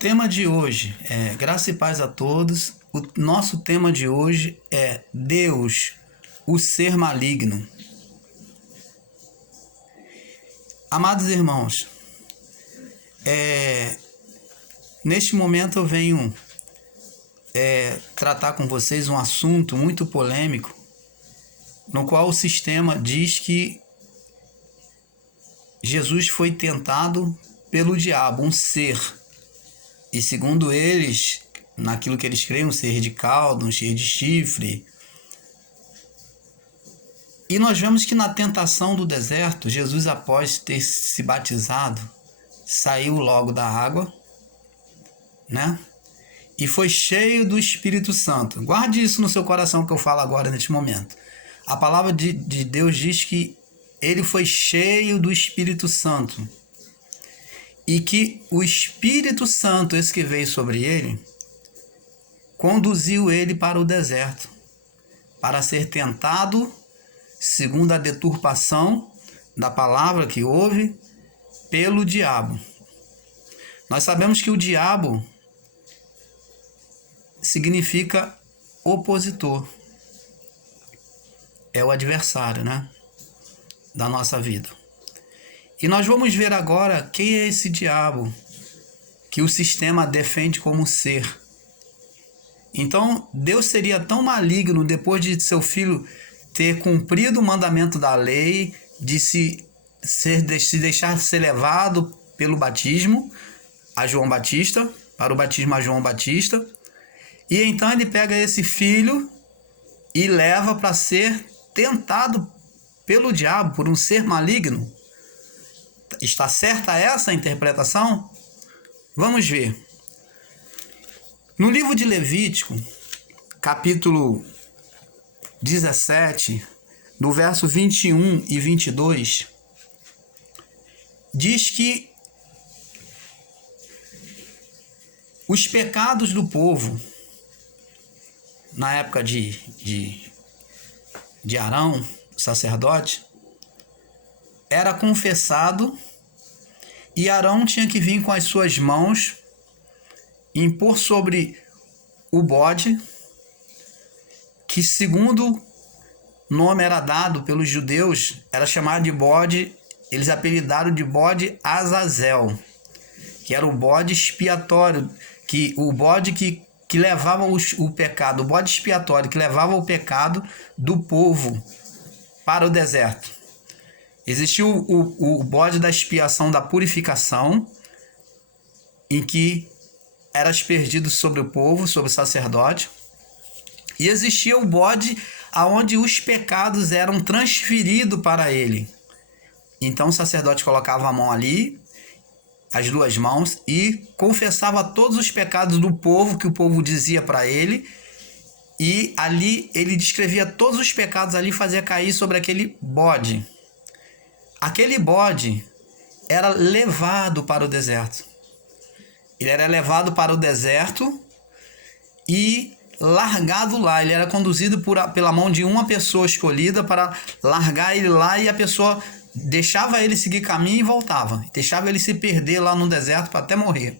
tema de hoje é graça e paz a todos. O nosso tema de hoje é Deus, o ser maligno. Amados irmãos, neste momento eu venho tratar com vocês um assunto muito polêmico, no qual o sistema diz que Jesus foi tentado pelo diabo, um ser. E segundo eles, naquilo que eles creem, um ser de cauda, um ser de chifre. E nós vemos que na tentação do deserto, Jesus, após ter se batizado, saiu logo da água, né? E foi cheio do Espírito Santo. Guarde isso no seu coração que eu falo agora neste momento. A palavra de Deus diz que ele foi cheio do Espírito Santo. E que o Espírito Santo, esse que veio sobre ele, conduziu ele para o deserto, para ser tentado, segundo a deturpação da palavra que houve, pelo diabo. Nós sabemos que o diabo significa opositor. É o adversário, né? Da nossa vida. E nós vamos ver agora quem é esse diabo que o sistema defende como ser. Então, Deus seria tão maligno depois de seu filho ter cumprido o mandamento da lei, de se deixar ser levado pelo batismo a João Batista, para o batismo a João Batista. E então ele pega esse filho e leva para ser tentado pelo diabo, por um ser maligno. Está certa essa interpretação? Vamos ver. No livro de Levítico, capítulo 17, no verso 21 e 22, diz que os pecados do povo, na época de Arão, sacerdote, era confessado e Arão tinha que vir com as suas mãos, impor sobre o bode, que segundo nome era dado pelos judeus, era chamado de bode, eles apelidaram de bode Azazel, que era o bode expiatório, o bode que levava o pecado, o bode expiatório que levava o pecado do povo para o deserto. Existia o bode da expiação, da purificação, em que era aspergido sobre o povo, sobre o sacerdote. E existia o bode onde os pecados eram transferidos para ele. Então o sacerdote colocava a mão ali, as duas mãos, e confessava todos os pecados do povo, que o povo dizia para ele. E ali ele descrevia todos os pecados ali e fazia cair sobre aquele bode. Aquele bode era levado para o deserto. Ele era levado para o deserto e largado lá. Ele era conduzido pela mão de uma pessoa escolhida para largar ele lá, e a pessoa deixava ele seguir caminho e voltava. Deixava ele se perder lá no deserto para até morrer.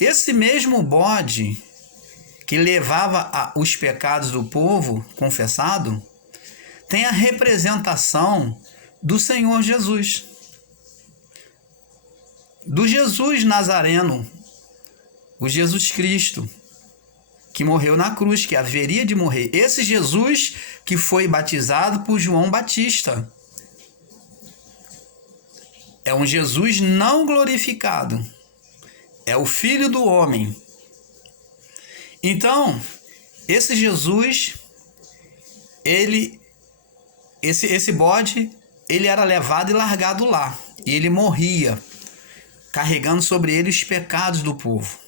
Esse mesmo bode que levava os pecados do povo confessado tem a representação do Senhor Jesus, do Jesus Nazareno, o Jesus Cristo, que morreu na cruz, que haveria de morrer. Esse Jesus que foi batizado por João Batista. É um Jesus não glorificado. É o Filho do Homem. Então, esse Jesus, esse bode, ele era levado e largado lá. E ele morria, carregando sobre ele os pecados do povo.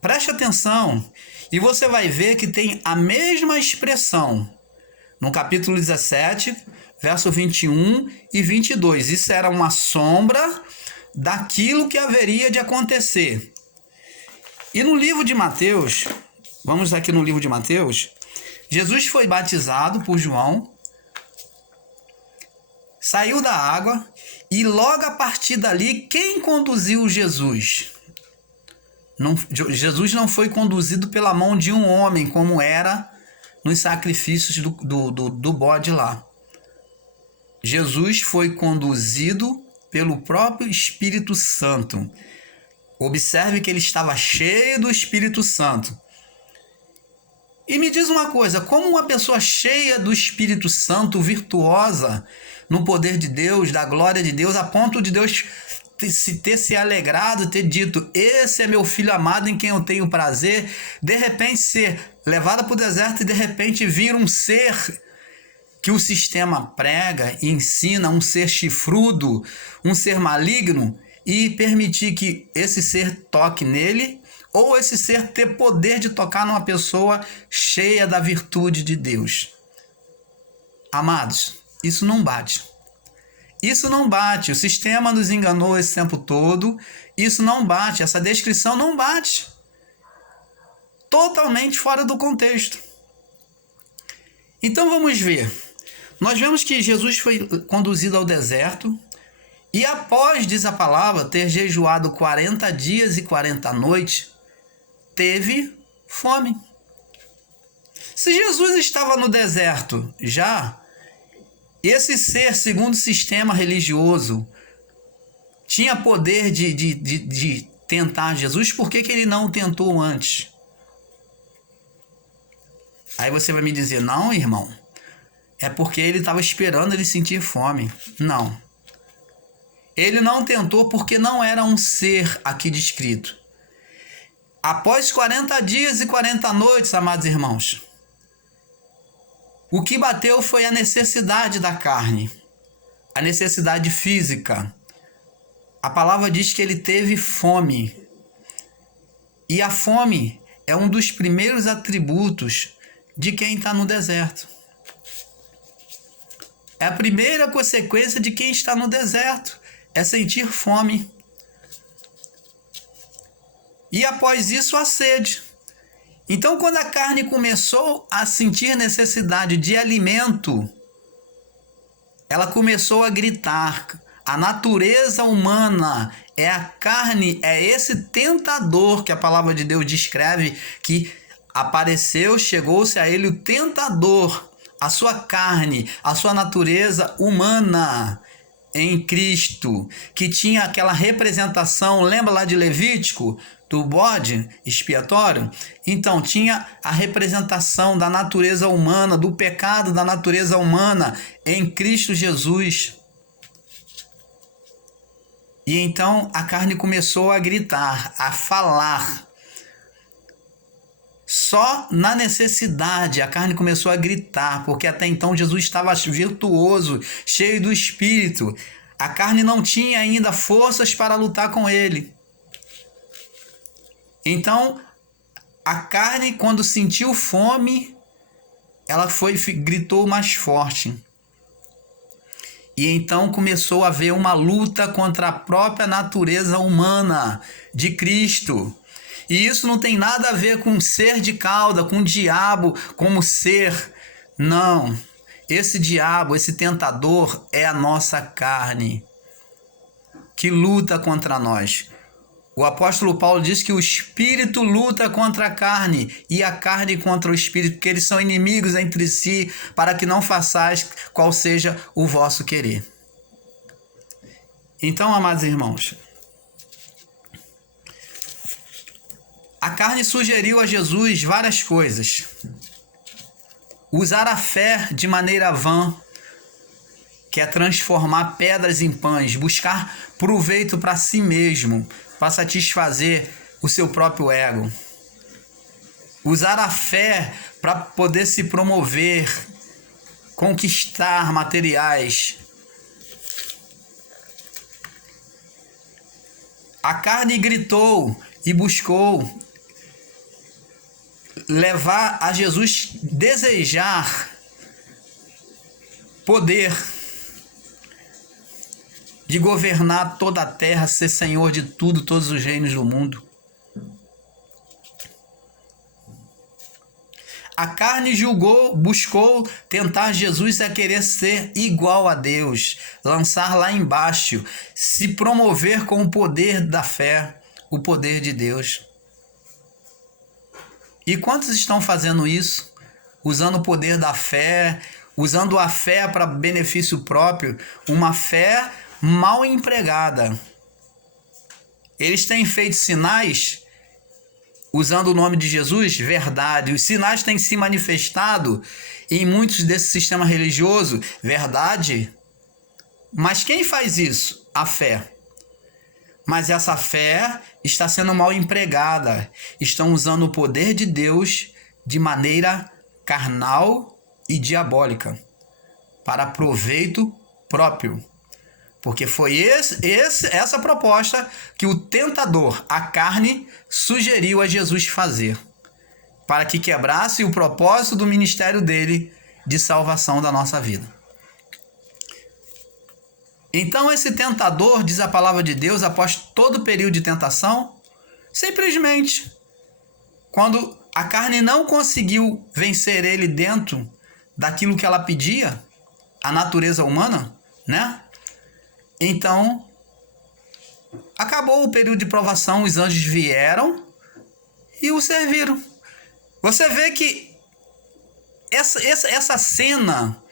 Preste atenção, e você vai ver que tem a mesma expressão no capítulo 17, verso 21 e 22. Isso era uma sombra daquilo que haveria de acontecer. E no livro de Mateus, vamos aqui no livro de Mateus, Jesus foi batizado por João, saiu da água e logo a partir dali, quem conduziu Jesus? Jesus não foi conduzido pela mão de um homem, como era nos sacrifícios do bode lá. Jesus foi conduzido pelo próprio Espírito Santo. Observe que ele estava cheio do Espírito Santo. E me diz uma coisa, como uma pessoa cheia do Espírito Santo, virtuosa no poder de Deus, da glória de Deus, a ponto de Deus ter se alegrado, ter dito, esse é meu filho amado em quem eu tenho prazer, de repente ser levada para o deserto e de repente vir um ser que o sistema prega e ensina, um ser chifrudo, um ser maligno, e permitir que esse ser toque nele, ou esse ser ter poder de tocar numa pessoa cheia da virtude de Deus. Amados, isso não bate. Isso não bate. O sistema nos enganou esse tempo todo. Isso não bate. Essa descrição não bate. Totalmente fora do contexto. Então vamos ver. Nós vemos que Jesus foi conduzido ao deserto e após, diz a palavra, ter jejuado 40 dias e 40 noites, teve fome. Se Jesus estava no deserto já, esse ser, segundo o sistema religioso, tinha poder de tentar Jesus, por que ele não tentou antes? Aí você vai me dizer, não, irmão, é porque ele estava esperando ele sentir fome. Não. Ele não tentou porque não era um ser aqui descrito. Após 40 dias e 40 noites, amados irmãos, o que bateu foi a necessidade da carne, a necessidade física. A palavra diz que ele teve fome. E a fome é um dos primeiros atributos de quem está no deserto. É a primeira consequência de quem está no deserto, é sentir fome. E após isso, a sede. Então, quando a carne começou a sentir necessidade de alimento, ela começou a gritar. A natureza humana é a carne, é esse tentador que a palavra de Deus descreve, que apareceu, chegou-se a ele o tentador, a sua carne, a sua natureza humana em Cristo, que tinha aquela representação, lembra lá de Levítico, do bode expiatório? Então, tinha a representação da natureza humana, do pecado da natureza humana em Cristo Jesus. E então a carne começou a gritar, a falar. Só na necessidade a carne começou a gritar, porque até então Jesus estava virtuoso, cheio do Espírito. A carne não tinha ainda forças para lutar com ele. Então, a carne, quando sentiu fome, ela gritou mais forte. E então começou a haver uma luta contra a própria natureza humana de Cristo. E isso não tem nada a ver com ser de cauda, com o diabo como ser. Não. Esse diabo, esse tentador é a nossa carne que luta contra nós. O apóstolo Paulo diz que o espírito luta contra a carne e a carne contra o espírito, porque eles são inimigos entre si, para que não façais qual seja o vosso querer. Então, amados irmãos, a carne sugeriu a Jesus várias coisas. Usar a fé de maneira vã, que é transformar pedras em pães, buscar proveito para si mesmo, para satisfazer o seu próprio ego. Usar a fé para poder se promover, conquistar materiais. A carne gritou e buscou levar a Jesus desejar poder de governar toda a terra, ser senhor de tudo, todos os reinos do mundo. A carne buscou tentar Jesus a querer ser igual a Deus, lançar lá embaixo, se promover com o poder da fé, o poder de Deus. E quantos estão fazendo isso? Usando o poder da fé, usando a fé para benefício próprio, uma fé mal empregada. Eles têm feito sinais usando o nome de Jesus, verdade. Os sinais têm se manifestado em muitos desse sistema religioso, verdade. Mas quem faz isso? A fé. Mas essa fé está sendo mal empregada. Estão usando o poder de Deus de maneira carnal e diabólica, para proveito próprio. Porque foi essa proposta que o tentador, a carne, sugeriu a Jesus fazer, para que quebrasse o propósito do ministério dele de salvação da nossa vida. Então esse tentador, diz a palavra de Deus, após todo o período de tentação, simplesmente, quando a carne não conseguiu vencer ele dentro daquilo que ela pedia, a natureza humana, né? Então, acabou o período de provação, os anjos vieram e o serviram. Você vê que essa cena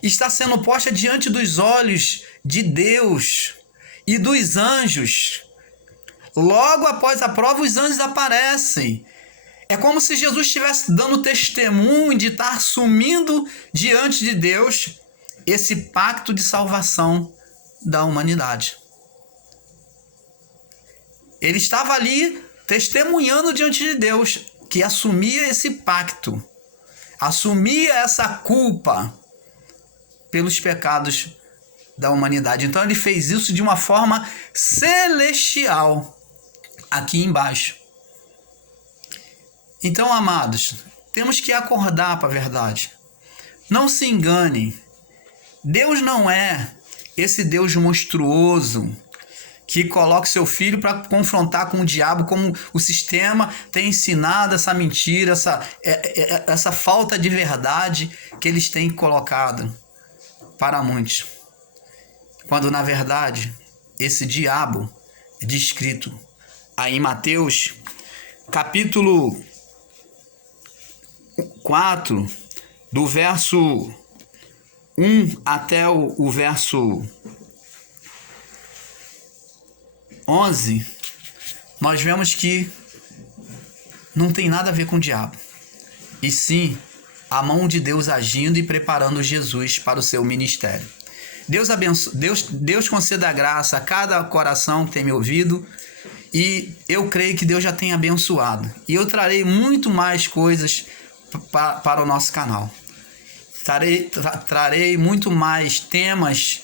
está sendo posta diante dos olhos de Deus e dos anjos. Logo após a prova, os anjos aparecem. É como se Jesus estivesse dando testemunho de estar assumindo diante de Deus esse pacto de salvação da humanidade. Ele estava ali testemunhando diante de Deus que assumia esse pacto, assumia essa culpa pelos pecados da humanidade. Então ele fez isso de uma forma celestial, aqui embaixo. Então, amados, temos que acordar para a verdade. Não se engane. Deus não é esse Deus monstruoso que coloca seu filho para confrontar com o diabo, como o sistema tem ensinado essa mentira, essa falta de verdade que eles têm colocado para muitos. Quando, na verdade, esse diabo é descrito aí em Mateus, capítulo 4, do verso 1 até o verso 11, nós vemos que não tem nada a ver com o diabo, e sim a mão de Deus agindo e preparando Jesus para o seu ministério. Deus conceda graça a cada coração que tem me ouvido, e eu creio que Deus já tem abençoado, e eu trarei muito mais coisas para o nosso canal. Trarei muito mais temas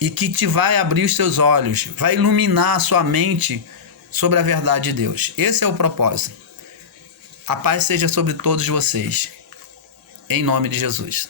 e que te vai abrir os seus olhos, vai iluminar a sua mente sobre a verdade de Deus. Esse é o propósito. A paz seja sobre todos vocês, em nome de Jesus.